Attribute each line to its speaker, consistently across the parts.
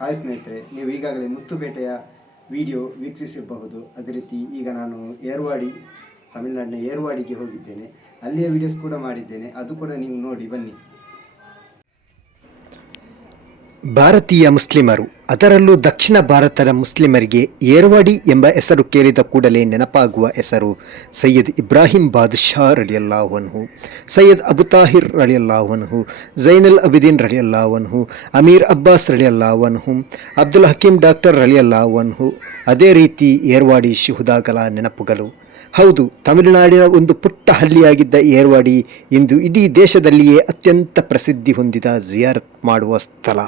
Speaker 1: Hi ಸ್ನೇಹಿತರೆ, ನೀವು ಈಗಾಗಲೇ ಮುತ್ತುಪೇಟೆಯ ವಿಡಿಯೋ ವೀಕ್ಷಿಸಿರಬಹುದು ಅದೇ ರೀತಿ ಈಗ ನಾನು ಏರ್ವಾಡಿ, ತಮಿಳುನಾಡಿನ ಏರ್ವಾಡಿಗೆ ಹೋಗಿದ್ದೇನೆ. ಅಲ್ಲಿಯ ವಿಡಿಯೋಸ್ ಕೂಡ ಮಾಡಿದ್ದೇನೆ. ಅದು ಕೂಡ ನೀವು ನೋಡಿ, ಬನ್ನಿ. ಭಾರತೀಯ ಮುಸ್ಲಿಮರು ಅದರಲ್ಲೂ ದಕ್ಷಿಣ ಭಾರತದ ಮುಸ್ಲಿಮರಿಗೆ ಏರ್ವಾಡಿ ಎಂಬ ಹೆಸರು ಕೇಳಿದ ಕೂಡಲೇ ನೆನಪಾಗುವ ಹೆಸರು ಸೈಯದ್ ಇಬ್ರಾಹಿಂ ಬಾದ್ಶಾ ರಳಿಯಲ್ಲಾವನ್ಹು ಸೈಯದ್ ಅಬುತಾಹಿರ್ ರಳಿಯಲ್ಲಾವನ್ಹು ಜೈನಲ್ ಅಬಿದೀನ್ ರಳಿಯಲ್ಲಾವನ್ಹು ಅಮೀರ್ ಅಬ್ಬಾಸ್ ರಳಿಯಲ್ಲಾವನ್ಹು ಅಬ್ದುಲ್ ಹಕೀಂ ಡಾಕ್ಟರ್ ರಳಿಯಲ್ಲಾವನ್ಹು ಅದೇ ರೀತಿ ಏರ್ವಾಡಿ ಶಿಹುದಾಗಲ ನೆನಪುಗಳು. ಹೌದು, ತಮಿಳುನಾಡಿನ ಒಂದು ಪುಟ್ಟ ಹಳ್ಳಿಯಾಗಿದ್ದ ಏರ್ವಾಡಿ ಇಂದು ಇಡೀ ದೇಶದಲ್ಲಿಯೇ ಅತ್ಯಂತ ಪ್ರಸಿದ್ಧಿ ಹೊಂದಿದ ಜಿಯಾರತ್ ಮಾಡುವ ಸ್ಥಳ.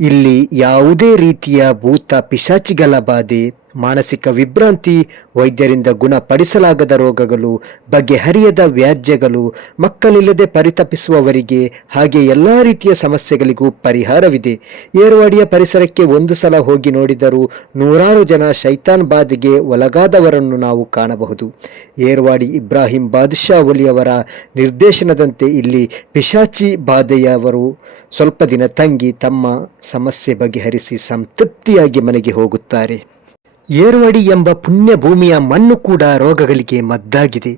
Speaker 1: ಇಲ್ಲಿ ಯಾವುದೇ ರೀತಿಯ ಭೂತ ಪಿಶಾಚಿಗಳ ಬಾಧೆ, ಮಾನಸಿಕ ವಿಭ್ರಾಂತಿ, ವೈದ್ಯರಿಂದ ಗುಣಪಡಿಸಲಾಗದ ರೋಗಗಳು, ಬಗೆಹರಿಯದ ವ್ಯಾಜ್ಯಗಳು, ಮಕ್ಕಳಿಲ್ಲದೆ ಪರಿತಪಿಸುವವರಿಗೆ ಹಾಗೆ ಎಲ್ಲ ರೀತಿಯ ಸಮಸ್ಯೆಗಳಿಗೂ ಪರಿಹಾರವಿದೆ. ಏರ್ವಾಡಿಯ ಪರಿಸರಕ್ಕೆ ಒಂದು ಸಲ ಹೋಗಿ ನೋಡಿದರೂ ನೂರಾರು ಜನ ಶೈತಾನ್ ಬಾಧೆಗೆ ಒಳಗಾದವರನ್ನು ನಾವು ಕಾಣಬಹುದು. ಏರ್ವಾಡಿ ಇಬ್ರಾಹಿಂ ಬಾದ್ಶಾ ಒಲಿಯವರ ನಿರ್ದೇಶನದಂತೆ ಇಲ್ಲಿ ಪಿಶಾಚಿ ಬಾಧೆಯವರು ಸ್ವಲ್ಪ ದಿನ ತಂಗಿ ತಮ್ಮ ಸಮಸ್ಯೆ ಬಗೆಹರಿಸಿ ಸಂತೃಪ್ತಿಯಾಗಿ ಮನೆಗೆ ಹೋಗುತ್ತಾರೆ. ಏರ್ವಾಡಿ ಎಂಬ ಪುಣ್ಯ ಭೂಮಿಯ ಮಣ್ಣು ಕೂಡ ರೋಗಗಳಿಗೆ ಮದ್ದಾಗಿದೆ.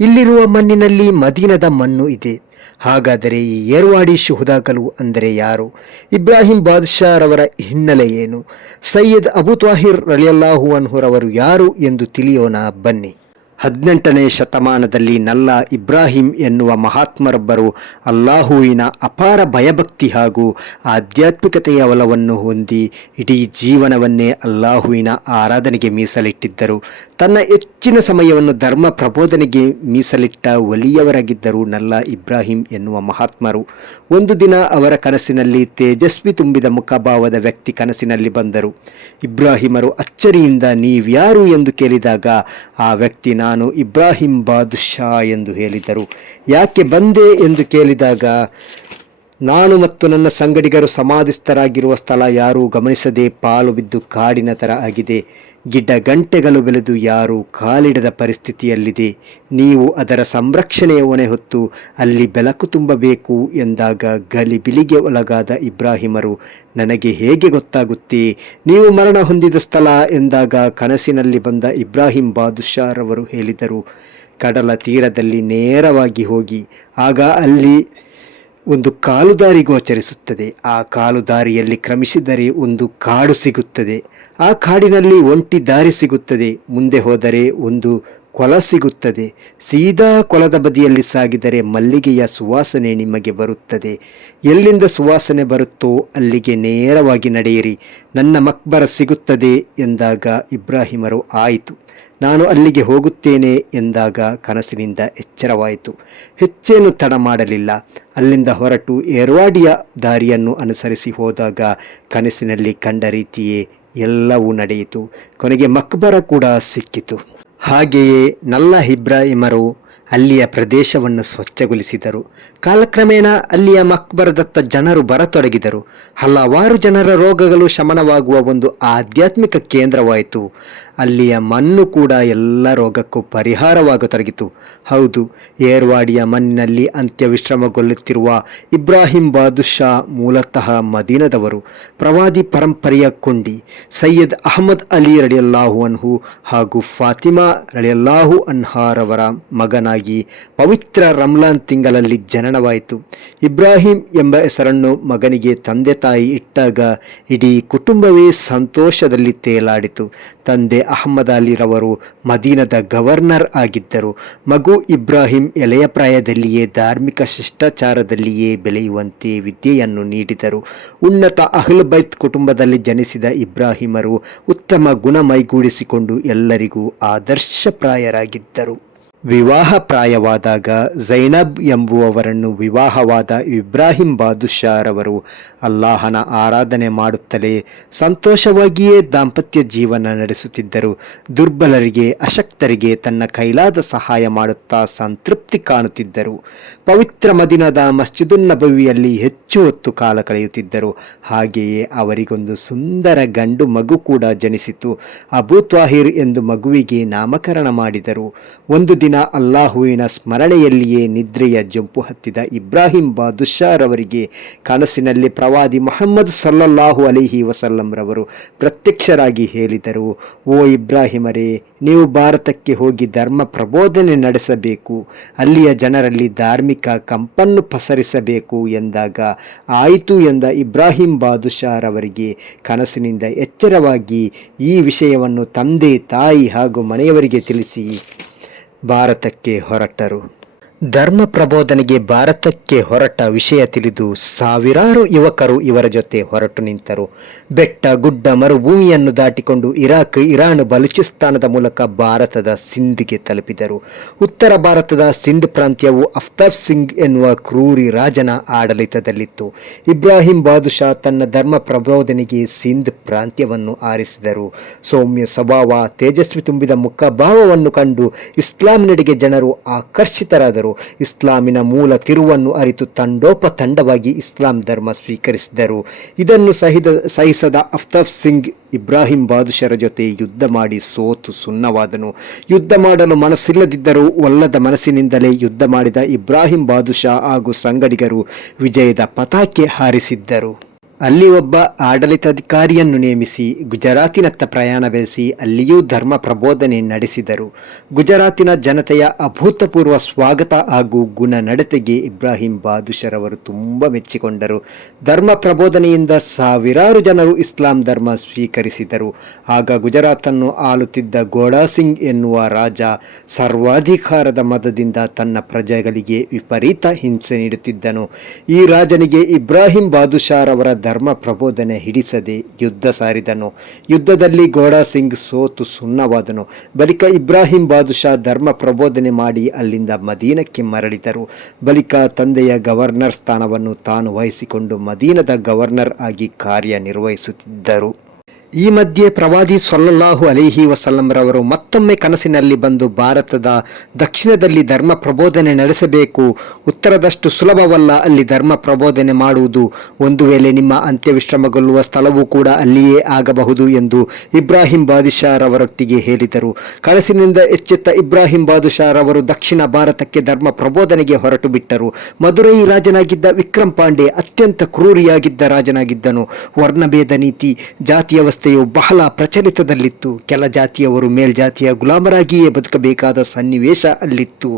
Speaker 1: ಇಲ್ಲಿರುವ ಮಣ್ಣಿನಲ್ಲಿ ಮದೀನದ ಮಣ್ಣು ಇದೆ. ಹಾಗಾದರೆ ಈ ಏರ್ವಾಡಿ ಶುಹುದಾಗಲು ಅಂದರೆ ಯಾರು? ಇಬ್ರಾಹಿಂ ಬಾದ್ಶಾರವರ ಹಿನ್ನೆಲೆ ಏನು? ಸೈಯದ್ ಅಬು ತ್ವಾಹಿರ್ ರಲಿಯಲ್ಲಾಹು ಅನ್ಹುರವರು ಯಾರು ಎಂದು ತಿಳಿಯೋಣ ಬನ್ನಿ. ಹದಿನೆಂಟನೇ ಶತಮಾನದಲ್ಲಿ ನಲ್ಲ ಇಬ್ರಾಹಿಂ ಎನ್ನುವ ಮಹಾತ್ಮರೊಬ್ಬರು ಅಲ್ಲಾಹುವಿನ ಅಪಾರ ಭಯಭಕ್ತಿ ಹಾಗೂ ಆಧ್ಯಾತ್ಮಿಕತೆಯ ಒಲವನ್ನು ಹೊಂದಿ ಇಡೀ ಜೀವನವನ್ನೇ ಅಲ್ಲಾಹುವಿನ ಆರಾಧನೆಗೆ ಮೀಸಲಿಟ್ಟಿದ್ದರು. ತನ್ನ ಹೆಚ್ಚಿನ ಸಮಯವನ್ನು ಧರ್ಮ ಪ್ರಬೋಧನೆಗೆ ಮೀಸಲಿಟ್ಟ ಒಲಿಯವರಾಗಿದ್ದರು ನಲ್ಲ ಇಬ್ರಾಹಿಂ ಎನ್ನುವ ಮಹಾತ್ಮರು. ಒಂದು ದಿನ ಅವರ ಕನಸಿನಲ್ಲಿ ತೇಜಸ್ವಿ ತುಂಬಿದ ಮುಖಭಾವದ ವ್ಯಕ್ತಿ ಕನಸಿನಲ್ಲಿ ಬಂದರು. ಇಬ್ರಾಹಿಮರು ಅಚ್ಚರಿಯಿಂದ ನೀವ್ಯಾರು? ಎಂದು ಕೇಳಿದಾಗ ಆ ವ್ಯಕ್ತಿ ನಾನು ಇಬ್ರಾಹಿಂ ಬಾದುಷಾ ಎಂದು ಹೇಳಿದರು. ಯಾಕೆ ಬಂದೆ ಎಂದು ಕೇಳಿದಾಗ ನಾನು ಮತ್ತು ನನ್ನ ಸಂಗಡಿಗರು ಸಮಾಧಿಸ್ಥರಾಗಿರುವ ಸ್ಥಳ ಯಾರೂ ಗಮನಿಸದೆ ಪಾಲು ಬಿದ್ದು ಕಾಡಿನ ತರ ಆಗಿದೆ. ಗಿಡ್ಡ ಗಂಟೆಗಳು ಬೆಳೆದು ಯಾರೂ ಕಾಲಿಡದ ಪರಿಸ್ಥಿತಿಯಲ್ಲಿದೆ. ನೀವು ಅದರ ಸಂರಕ್ಷಣೆಯ ಹೊಣೆ ಹೊತ್ತು ಅಲ್ಲಿ ಬೆಳಕು ತುಂಬಬೇಕು ಎಂದಾಗ ಗಲಿಬಿಲಿಗೆ ಒಳಗಾದ ಇಬ್ರಾಹಿಮರು, ನನಗೆ ಹೇಗೆ ಗೊತ್ತಾಗುತ್ತೆ? ನೀವು ಮರಣ ಹೊಂದಿದ ಸ್ಥಳ ಎಂದಾಗ ಕನಸಿನಲ್ಲಿ ಬಂದ ಇಬ್ರಾಹಿಂ ಬಾದುಷಾರವರು ಹೇಳಿದರು, ಕಡಲ ತೀರದಲ್ಲಿ ನೇರವಾಗಿ ಹೋಗಿ, ಆಗ ಅಲ್ಲಿ ಒಂದು ಕಾಲುದಾರಿ ಗೋಚರಿಸುತ್ತದೆ ಆ ಕಾಲುದಾರಿಯಲ್ಲಿ ಕ್ರಮಿಸಿದರೆ ಒಂದು ಕಾಡು ಸಿಗುತ್ತದೆ. ಆ ಕಾಡಿನಲ್ಲಿ ಒಂಟಿ ದಾರಿ ಸಿಗುತ್ತದೆ. ಮುಂದೆ ಹೋದರೆ ಒಂದು ಕೊಲ ಸಿಗುತ್ತದೆ. ಸೀದಾ ಕೊಲದ ಬದಿಯಲ್ಲಿ ಸಾಗಿದರೆ ಮಲ್ಲಿಗೆಯ ಸುವಾಸನೆ ನಿಮಗೆ ಬರುತ್ತದೆ. ಎಲ್ಲಿಂದ ಸುವಾಸನೆ ಬರುತ್ತೋ ಅಲ್ಲಿಗೆ ನೇರವಾಗಿ ನಡೆಯಿರಿ. ನನ್ನ ಮಕ್ಬರ ಸಿಗುತ್ತದೆ ಎಂದಾಗ ಇಬ್ರಾಹಿಮರು, ಆಯಿತು. ನಾನು ಅಲ್ಲಿಗೆ ಹೋಗುತ್ತೇನೆ ಎಂದಾಗ ಕನಸಿನಿಂದ ಎಚ್ಚರವಾಯಿತು. ಹೆಚ್ಚೇನು ತಡ ಮಾಡಲಿಲ್ಲ. ಅಲ್ಲಿಂದ ಹೊರಟು ಏರ್ವಾಡಿಯ ದಾರಿಯನ್ನು ಅನುಸರಿಸಿ ಹೋದಾಗ ಕನಸಿನಲ್ಲಿ ಕಂಡ ರೀತಿಯೇ ಎಲ್ಲವೂ ನಡೆಯಿತು. ಕೊನೆಗೆ ಮಕ್ಬರ ಕೂಡ ಸಿಕ್ಕಿತು. ಹಾಗೆಯೇ ನಲ್ಲ ಇಬ್ರಾಹಿಮರು ಅಲ್ಲಿಯ ಪ್ರದೇಶವನ್ನು ಸ್ವಚ್ಛಗೊಳಿಸಿದರು. ಕಾಲಕ್ರಮೇಣ ಅಲ್ಲಿಯ ಮಕ್ಬರದತ್ತ ಜನರು ಬರತೊಡಗಿದರು. ಹಲವಾರು ಜನರ ರೋಗಗಳು ಶಮನವಾಗುವ ಒಂದು ಆಧ್ಯಾತ್ಮಿಕ ಕೇಂದ್ರವಾಯಿತು. ಅಲ್ಲಿಯ ಮಣ್ಣು ಕೂಡ ಎಲ್ಲ ರೋಗಕ್ಕೂ ಪರಿಹಾರವಾಗತೊಡಗಿತು. ಹೌದು, ಏರ್ವಾಡಿಯ ಮಣ್ಣಿನಲ್ಲಿ ಅಂತ್ಯ ವಿಶ್ರಮಗೊಳ್ಳುತ್ತಿರುವ ಇಬ್ರಾಹಿಂ ಬಾದುಷಾ ಮೂಲತಃ ಮದೀನದವರು, ಪ್ರವಾದಿ ಪರಂಪರೆಯ ಕೊಂಡಿ, ಸೈಯದ್ ಅಹಮದ್ ಅಲಿ ರಳಿಯಲ್ಲಾಹು ಅನ್ಹು ಹಾಗೂ ಫಾತಿಮಾ ರಳಿಯಲ್ಲಾಹು ಅನ್ಹಾರವರ ಮಗನಾಗಿ ಪವಿತ್ರ ರಮ್ಲಾನ್ ತಿಂಗಳಲ್ಲಿ ಜನನವಾಯಿತು ಇಬ್ರಾಹಿಂ ಎಂಬ ಹೆಸರನ್ನು ಮಗನಿಗೆ ತಂದೆ ತಾಯಿ ಇಟ್ಟಾಗ ಇಡೀ ಕುಟುಂಬವೇ ಸಂತೋಷದಲ್ಲಿ ತೇಲಾಡಿತು. ತಂದೆ ಅಹಮ್ಮದ್ ಅಲಿರವರು ಮದೀನದ ಗವರ್ನರ್ ಆಗಿದ್ದರು. ಮಗು ಇಬ್ರಾಹಿಂ ಎಲೆಯ ಪ್ರಾಯದಲ್ಲಿಯೇ ಧಾರ್ಮಿಕ ಶಿಷ್ಟಾಚಾರದಲ್ಲಿಯೇ ಬೆಳೆಯುವಂತೆ ವಿದ್ಯೆಯನ್ನು ನೀಡಿದರು. ಉನ್ನತ ಅಹ್ಲ್ ಬೈತ್ ಕುಟುಂಬದಲ್ಲಿ ಜನಿಸಿದ ಇಬ್ರಾಹಿಮರು ಉತ್ತಮ ಗುಣ ಮೈಗೂಡಿಸಿಕೊಂಡು ಎಲ್ಲರಿಗೂ ಆದರ್ಶಪ್ರಾಯರಾಗಿದ್ದರು. ವಿವಾಹ ಪ್ರಾಯವಾದಾಗ ಝೈನಬ್ ಎಂಬುವವರನ್ನು ವಿವಾಹವಾದ ಇಬ್ರಾಹಿಂ ಬಾದುಷಾರವರು ಅಲ್ಲಾಹನ ಆರಾಧನೆ ಮಾಡುತ್ತಲೇ ಸಂತೋಷವಾಗಿಯೇ ದಾಂಪತ್ಯ ಜೀವನ ನಡೆಸುತ್ತಿದ್ದರು. ದುರ್ಬಲರಿಗೆ, ಅಶಕ್ತರಿಗೆ ತನ್ನ ಕೈಲಾದ ಸಹಾಯ ಮಾಡುತ್ತಾ ಸಂತೃಪ್ತಿ ಕಾಣುತ್ತಿದ್ದರು. ಪವಿತ್ರ ಮದಿನದ ನಬವಿಯಲ್ಲಿ ಹೆಚ್ಚು ಹೊತ್ತು ಕಾಲ ಕಳೆಯುತ್ತಿದ್ದರು. ಹಾಗೆಯೇ ಅವರಿಗೊಂದು ಸುಂದರ ಗಂಡು ಮಗು ಕೂಡ ಜನಿಸಿತು. ಅಬೂತ್ವಾಹಿರ್ ಎಂದು ಮಗುವಿಗೆ ನಾಮಕರಣ ಮಾಡಿದರು. ಒಂದು ದಿನ ದಿನ ಅಲ್ಲಾಹುವಿನ ಸ್ಮರಣೆಯಲ್ಲಿಯೇ ನಿದ್ರೆಯ ಜಂಪು ಹತ್ತಿದ ಇಬ್ರಾಹಿಂ ಬಾದುಷಾರವರಿಗೆ ಕನಸಿನಲ್ಲಿ ಪ್ರವಾದಿ ಮೊಹಮ್ಮದ್ ಸಲ್ಲಲ್ಲಾಹು ಅಲಿಹಿ ವಸಲ್ಲಂರವರು ಪ್ರತ್ಯಕ್ಷರಾಗಿ ಹೇಳಿದರು, ಓ ಇಬ್ರಾಹಿಮರೇ, ನೀವು ಭಾರತಕ್ಕೆ ಹೋಗಿ ಧರ್ಮ ಪ್ರಬೋಧನೆ ನಡೆಸಬೇಕು, ಅಲ್ಲಿಯ ಜನರಲ್ಲಿ ಧಾರ್ಮಿಕ ಕಂಪನ್ನು ಪಸರಿಸಬೇಕು ಎಂದಾಗ ಆಯಿತು ಎಂದ ಇಬ್ರಾಹಿಂ ಬಾದುಷಾರವರಿಗೆ ಕನಸಿನಿಂದ ಎಚ್ಚರವಾಗಿ ಈ ವಿಷಯವನ್ನು ತಂದೆ, ತಾಯಿ ಹಾಗೂ ಮನೆಯವರಿಗೆ ತಿಳಿಸಿ. ಭಾರತಕ್ಕೆ ಹೊರಟರು. ಧರ್ಮ ಪ್ರಬೋಧನೆಗೆ ಭಾರತಕ್ಕೆ ಹೊರಟ ವಿಷಯ ತಿಳಿದು ಸಾವಿರಾರು ಯುವಕರು ಇವರ ಜೊತೆ ಹೊರಟು ನಿಂತರು. ಬೆಟ್ಟ, ಗುಡ್ಡ, ಮರುಭೂಮಿಯನ್ನು ದಾಟಿಕೊಂಡು ಇರಾಕ್, ಇರಾನ್, ಬಲೂಚಿಸ್ತಾನದ ಮೂಲಕ ಭಾರತದ ಸಿಂಧ್ಗೆ ತಲುಪಿದರು. ಉತ್ತರ ಭಾರತದ ಸಿಂಧ್ ಪ್ರಾಂತ್ಯವು ಅಫ್ತಾಬ್ ಸಿಂಗ್ ಎನ್ನುವ ಕ್ರೂರಿ ರಾಜನ ಆಡಳಿತದಲ್ಲಿತ್ತು. ಇಬ್ರಾಹಿಂ ಬಾದುಷಾ ತನ್ನ ಧರ್ಮ ಪ್ರಬೋಧನೆಗೆ ಸಿಂಧ್ ಪ್ರಾಂತ್ಯವನ್ನು ಆರಿಸಿದರು. ಸೌಮ್ಯ ಸ್ವಭಾವ, ತೇಜಸ್ವಿ ತುಂಬಿದ ಮುಖಭಾವವನ್ನು ಕಂಡು ಇಸ್ಲಾಂನೆಡೆಗೆ ಜನರು ಆಕರ್ಷಿತರಾದರು. ಇಸ್ಲಾಮಿನ ಮೂಲ ತಿರುವನ್ನು ಅರಿತು ತಂಡೋಪ ತಂಡವಾಗಿ ಇಸ್ಲಾಂ ಧರ್ಮ ಸ್ವೀಕರಿಸಿದರು. ಇದನ್ನು ಸಹಿದ, ಸಹಿಸದ ಅಫ್ತಾಫ್ ಸಿಂಗ್ ಇಬ್ರಾಹಿಂ ಬಾದುಷರ ಜೊತೆ ಯುದ್ಧ ಮಾಡಿ ಸೋತು ಸುನ್ನವಾದನು ಯುದ್ಧ ಮಾಡಲು ಮನಸ್ಸಿಲ್ಲದಿದ್ದರೂ ಒಲ್ಲದ ಮನಸ್ಸಿನಿಂದಲೇ ಯುದ್ಧ ಮಾಡಿದ ಇಬ್ರಾಹಿಂ ಬಾದುಷಾ ಹಾಗೂ ಸಂಗಡಿಗರು ವಿಜಯದ ಪತಾಕೆ ಹಾರಿಸಿದ್ದರು. ಅಲ್ಲಿ ಒಬ್ಬ ಆಡಳಿತಾಧಿಕಾರಿಯನ್ನು ನೇಮಿಸಿ ಗುಜರಾತಿನತ್ತ ಪ್ರಯಾಣ ಬೆಳೆಸಿ ಅಲ್ಲಿಯೂ ಧರ್ಮ ಪ್ರಬೋಧನೆ ನಡೆಸಿದರು. ಗುಜರಾತಿನ ಜನತೆಯ ಅಭೂತಪೂರ್ವ ಸ್ವಾಗತ ಹಾಗೂ ಗುಣ ನಡತೆಗೆ ಇಬ್ರಾಹಿಂ ಬಾದುಷರವರು ತುಂಬ ಮೆಚ್ಚಿಕೊಂಡರು. ಧರ್ಮ ಪ್ರಬೋಧನೆಯಿಂದ ಸಾವಿರಾರು ಜನರು ಇಸ್ಲಾಂ ಧರ್ಮ ಸ್ವೀಕರಿಸಿದರು. ಆಗ ಗುಜರಾತನ್ನು ಆಳುತ್ತಿದ್ದ ಗೋಡಾ ಸಿಂಗ್ ಎನ್ನುವ ರಾಜ ಸರ್ವಾಧಿಕಾರದ ಮತದಿಂದ ತನ್ನ ಪ್ರಜೆಗಳಿಗೆ ವಿಪರೀತ ಹಿಂಸೆ ನೀಡುತ್ತಿದ್ದನು. ಈ ರಾಜನಿಗೆ ಇಬ್ರಾಹಿಂ ಬಾದುಷಾರವರ ಧರ್ಮ ಪ್ರಬೋಧನೆ ಹಿಡಿಸದೆ ಯುದ್ಧ ಸಾರಿದನು. ಯುದ್ಧದಲ್ಲಿ ಗೋಡಾ ಸಿಂಗ್ ಸೋತು ಸುಣ್ಣವಾದನು. ಬಳಿಕ ಇಬ್ರಾಹಿಂ ಬಾದುಷಾ ಧರ್ಮ ಪ್ರಬೋಧನೆ ಮಾಡಿ ಅಲ್ಲಿಂದ ಮದೀನಕ್ಕೆ ಮರಳಿದರು. ಬಳಿಕ ತಂದೆಯ ಗವರ್ನರ್ ಸ್ಥಾನವನ್ನು ತಾನು ವಹಿಸಿಕೊಂಡು ಮದೀನದ ಗವರ್ನರ್ ಆಗಿ ಕಾರ್ಯನಿರ್ವಹಿಸುತ್ತಿದ್ದರು ಈ ಮಧ್ಯೆ ಪ್ರವಾದಿ ಸೊಲ್ಲಲ್ಲಾಹು ಅಲಿಹಿ ವಸಲ್ಲಂರವರು ಮತ್ತೊಮ್ಮೆ ಕನಸಿನಲ್ಲಿ ಬಂದು ಭಾರತದ ದಕ್ಷಿಣದಲ್ಲಿ ಧರ್ಮ ಪ್ರಬೋಧನೆ ನಡೆಸಬೇಕು. ಉತ್ತರದಷ್ಟು ಸುಲಭವಲ್ಲ ಅಲ್ಲಿ ಧರ್ಮ ಪ್ರಬೋಧನೆ ಮಾಡುವುದು. ಒಂದು ವೇಳೆ ನಿಮ್ಮ ಅಂತ್ಯವಿಶ್ರಮಗೊಳ್ಳುವ ಸ್ಥಳವೂ ಕೂಡ ಅಲ್ಲಿಯೇ ಆಗಬಹುದು ಎಂದು ಇಬ್ರಾಹಿಂ ಬಾದಿಷಾರವರೊಟ್ಟಿಗೆ ಹೇಳಿದರು. ಕನಸಿನಿಂದ ಎಚ್ಚೆತ್ತ ಇಬ್ರಾಹಿಂ ಬಾದುಷಾರವರು ದಕ್ಷಿಣ ಭಾರತಕ್ಕೆ ಧರ್ಮ ಪ್ರಬೋಧನೆಗೆ ಹೊರಟು ಬಿಟ್ಟರು. ಮದುರೈ ರಾಜನಾಗಿದ್ದ ವಿಕ್ರಮ್ ಪಾಂಡೆ ಅತ್ಯಂತ ಕ್ರೂರಿಯಾಗಿದ್ದ ರಾಜನಾಗಿದ್ದನು. ವರ್ಣಭೇದ ನೀತಿ ಜಾತಿ ವ್ಯವಸ್ಥೆಯು ಬಹಳ ಪ್ರಚಲಿತದಲ್ಲಿತ್ತು. ಕೆಲ ಜಾತಿಯವರು ಮೇಲ್ಜಾತಿಯ ಗುಲಾಮರಾಗಿಯೇ ಬದುಕಬೇಕಾದ ಸನ್ನಿವೇಶ ಅಲ್ಲಿತ್ತು.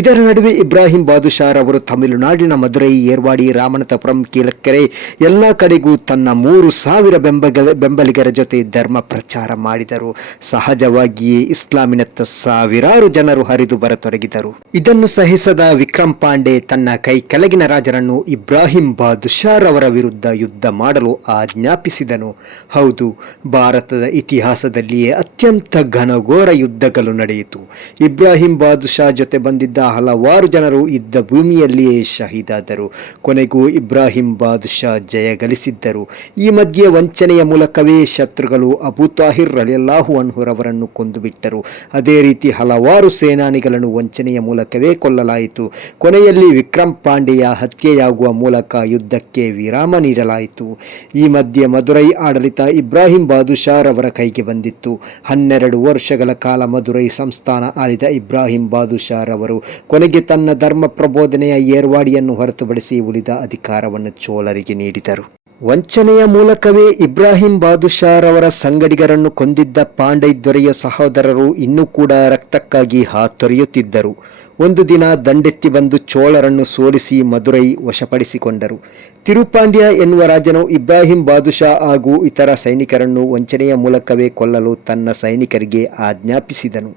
Speaker 1: ಇದರ ನಡುವೆ ಇಬ್ರಾಹಿಂ ಬಾದುಷಾರ್ ಅವರು ತಮಿಳುನಾಡಿನ ಮಧುರೈ ಏರ್ವಾಡಿ, ರಾಮನಾಥಪುರಂ ಕೀಳಕ್ಕೆರೆ ಎಲ್ಲ ಕಡೆಗೂ ತನ್ನ ಮೂರು ಸಾವಿರ ಬೆಂಬಲ ಬೆಂಬಲಿಗರ ಜೊತೆ ಧರ್ಮ ಪ್ರಚಾರ ಮಾಡಿದರು. ಸಹಜವಾಗಿಯೇ ಇಸ್ಲಾಮಿನತ್ತ ಸಾವಿರಾರು ಜನರು ಹರಿದು ಬರತೊಡಗಿದರು. ಇದನ್ನು ಸಹಿಸದ ವಿಕ್ರಮ್ ಪಾಂಡೆ ತನ್ನ ಕೈ ಕೆಳಗಿನ ರಾಜರನ್ನು ಇಬ್ರಾಹಿಂ ಬಾದುಷಾರ್ ಅವರ ವಿರುದ್ಧ ಯುದ್ಧ ಮಾಡಲು ಆಜ್ಞಾಪಿಸಿದನು. ಹೌದು ಭಾರತದ ಇತಿಹಾಸದಲ್ಲಿಯೇ ಅತ್ಯಂತ ಘನಘೋರ ಯುದ್ಧಗಳು ನಡೆಯಿತು. ಇಬ್ರಾಹಿಂ ಬಾದುಷಾ ಜೊತೆ ಬಂದಿದ್ದ ಹಲವಾರು ಜನರು ಇದ್ದ ಭೂಮಿಯಲ್ಲಿಯೇ ಶಹೀದಾದರು. ಕೊನೆಗೂ ಇಬ್ರಾಹಿಂ ಬಾದುಷಾ ಜಯ ಗಳಿಸಿದ್ದರು. ಈ ಮಧ್ಯೆ ವಂಚನೆಯ ಮೂಲಕವೇ ಶತ್ರುಗಳು ಅಬು ತಾಹಿರ್ ರಲಿಯಲ್ಲಾಹು ಅನ್ಹುರವರನ್ನು ಕೊಂದುಬಿಟ್ಟರು. ಅದೇ ರೀತಿ ಹಲವಾರು ಸೇನಾನಿಗಳನ್ನು ವಂಚನೆಯ ಮೂಲಕವೇ ಕೊಲ್ಲಲಾಯಿತು. ಕೊನೆಯಲ್ಲಿ ವಿಕ್ರಮ್ ಪಾಂಡೆಯ ಹತ್ಯೆಯಾಗುವ ಮೂಲಕ ಯುದ್ಧಕ್ಕೆ ವಿರಾಮ ನೀಡಲಾಯಿತು. ಈ ಮಧ್ಯೆ ಮಧುರೈ ಆಡಳಿತ ಇಬ್ರಾಹಿಂ ಬಾದುಷಾರ್ ಅವರ ಕೈಗೆ ಬಂದಿತ್ತು. ಹನ್ನೆರಡು ವರ್ಷಗಳ ಕಾಲ ಮಧುರೈ ಸಂಸ್ಥಾನ ಆಳಿದ ಇಬ್ರಾಹಿಂ ಬಾದುಷಾರ್ ಅವರು ಕೊನೆಗೆ ತನ್ನ ಧರ್ಮ ಪ್ರಬೋಧನೆಯ ಏರ್ವಾಡಿಯನ್ನು ಹೊರತುಪಡಿಸಿ ಉಳಿದ ಅಧಿಕಾರವನ್ನು ಚೋಳರಿಗೆ ನೀಡಿದರು. ವಂಚನೆಯ ಮೂಲಕವೇ ಇಬ್ರಾಹಿಂ ಬಾದುಷಾರ್ ಅವರ ಸಂಗಡಿಗರನ್ನು ಕೊಂದಿದ್ದ ಪಾಂಡೈ ದೊರೆಯ ಸಹೋದರರು ಇನ್ನೂ ಕೂಡ ರಕ್ತಕ್ಕಾಗಿ ಹಾತೊರೆಯುತ್ತಿದ್ದರು. ಒಂದು ದಿನ ದಂಡೆತ್ತಿ ಬಂದು ಚೋಳರನ್ನು ಸೋಲಿಸಿ ಮದುರೈ ವಶಪಡಿಸಿಕೊಂಡರು. ತಿರುಪಾಂಡ್ಯ ಎನ್ನುವ ರಾಜನು ಇಬ್ರಾಹಿಂ ಬಾದುಷಾ ಹಾಗೂ ಇತರ ಸೈನಿಕರನ್ನು ವಂಚನೆಯ ಮೂಲಕವೇ ಕೊಲ್ಲಲು ತನ್ನ ಸೈನಿಕರಿಗೆ ಆಜ್ಞಾಪಿಸಿದನು.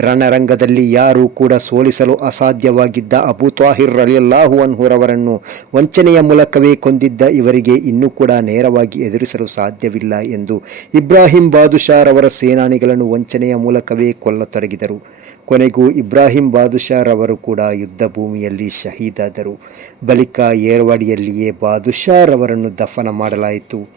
Speaker 1: ರಣರಂಗದಲ್ಲಿ ಯಾರೂ ಕೂಡ ಸೋಲಿಸಲು ಅಸಾಧ್ಯವಾಗಿದ್ದ ಅಬು ತ್ವಾಹಿರ್ ವಂಚನೆಯ ಮೂಲಕವೇ ಕೊಂದಿದ್ದ ಇವರಿಗೆ ಇನ್ನೂ ಕೂಡ ನೇರವಾಗಿ ಎದುರಿಸಲು ಸಾಧ್ಯವಿಲ್ಲ ಎಂದು ಇಬ್ರಾಹಿಂ ಬಾದುಷಾರವರ ಸೇನಾನಿಗಳನ್ನು ವಂಚನೆಯ ಮೂಲಕವೇ ಕೊಲ್ಲತೊಡಗಿದರು. ಕೊನೆಗೂ ಇಬ್ರಾಹಿಂ ಬಾದುಷಾರ್ ಅವರು ಕೂಡ ಯುದ್ಧ ಭೂಮಿಯಲ್ಲಿ ಶಹೀದಾದರು. ಬಳಿಕ ಏರ್ವಾಡಿಯಲ್ಲಿಯೇ ಬಾದುಷಾರ್ ಅವರನ್ನು ದಫನ ಮಾಡಲಾಯಿತು.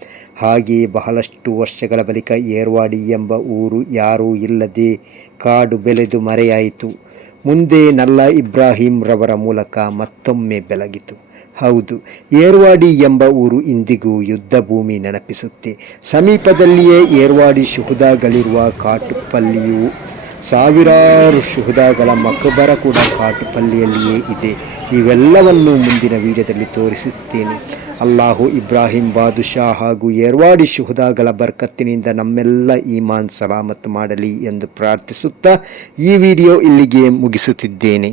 Speaker 1: ಹಾಗೆಯೇ ಬಹಳಷ್ಟು ವರ್ಷಗಳ ಬಳಿಕ ಏರ್ವಾಡಿ ಎಂಬ ಊರು ಯಾರೂ ಇಲ್ಲದೆ ಕಾಡು ಬೆಳೆದು ಮರೆಯಾಯಿತು. ಮುಂದೆ ನಲ್ಲ ಇಬ್ರಾಹಿಂ ರವರ ಮೂಲಕ ಮತ್ತೊಮ್ಮೆ ಬೆಳಗಿತು. ಹೌದು, ಏರ್ವಾಡಿ ಎಂಬ ಊರು ಇಂದಿಗೂ ಯುದ್ಧ ಭೂಮಿ ನೆನಪಿಸುತ್ತೆ. ಸಮೀಪದಲ್ಲಿಯೇ ಏರ್ವಾಡಿ ಶುಹುದಾಗಳಿರುವ ಕಾಟುಪಲ್ಲಿಯು ಸಾವಿರಾರು ಶುಹದಾಗಳ ಮಕಬರ ಕೂಡ ಕಾಟುಪಲ್ಲಿಯಲ್ಲಿಯೇ ಇದೆ. ಇವೆಲ್ಲವನ್ನು ಮುಂದಿನ ವಿಡಿಯೋದಲ್ಲಿ ತೋರಿಸುತ್ತೇನೆ. ಅಲ್ಲಾಹು ಇಬ್ರಾಹಿಂ ಬಾದುಷಾ ಹಾಗೂ ಏರ್ವಾಡಿ ಶುಹದಾಗಳ ಬರ್ಕತ್ತಿನಿಂದ ನಮ್ಮೆಲ್ಲ ಈಮಾನ್ ಸಲಾಮತ್ ಮಾಡಲಿ ಎಂದು ಪ್ರಾರ್ಥಿಸುತ್ತಾ ಈ ವಿಡಿಯೋ ಇಲ್ಲಿಗೆ ಮುಗಿಸುತ್ತಿದ್ದೇನೆ.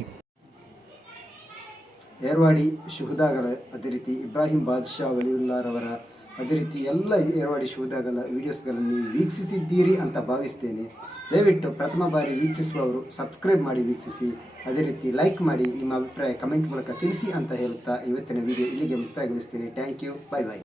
Speaker 1: ಏರ್ವಾಡಿ ಶುಹದಾಗಳ ಅದೇ ರೀತಿ ಇಬ್ರಾಹಿಂ ಬಾದ್ಶಾ ವಲಿಯುಲ್ಲಾರವರ ಅದೇ ರೀತಿ ಎಲ್ಲ ಏರ್ವಾಡಿ ಶೋದಾಗಲ್ಲ ವೀಡಿಯೋಸ್ಗಳನ್ನು ನೀವು ವೀಕ್ಷಿಸಿದ್ದೀರಿ ಅಂತ ಭಾವಿಸ್ತೇನೆ. ದಯವಿಟ್ಟು ಪ್ರಥಮ ಬಾರಿ ವೀಕ್ಷಿಸುವವರು ಸಬ್ಸ್ಕ್ರೈಬ್ ಮಾಡಿ ವೀಕ್ಷಿಸಿ. ಅದೇ ರೀತಿ ಲೈಕ್ ಮಾಡಿ ನಿಮ್ಮ ಅಭಿಪ್ರಾಯ ಕಮೆಂಟ್ ಮೂಲಕ ತಿಳಿಸಿ ಅಂತ ಹೇಳುತ್ತಾ ಇವತ್ತಿನ ವಿಡಿಯೋ ಇಲ್ಲಿಗೆ ಮುಕ್ತಾಯಗೊಳಿಸ್ತೇನೆ. Thank you bye bye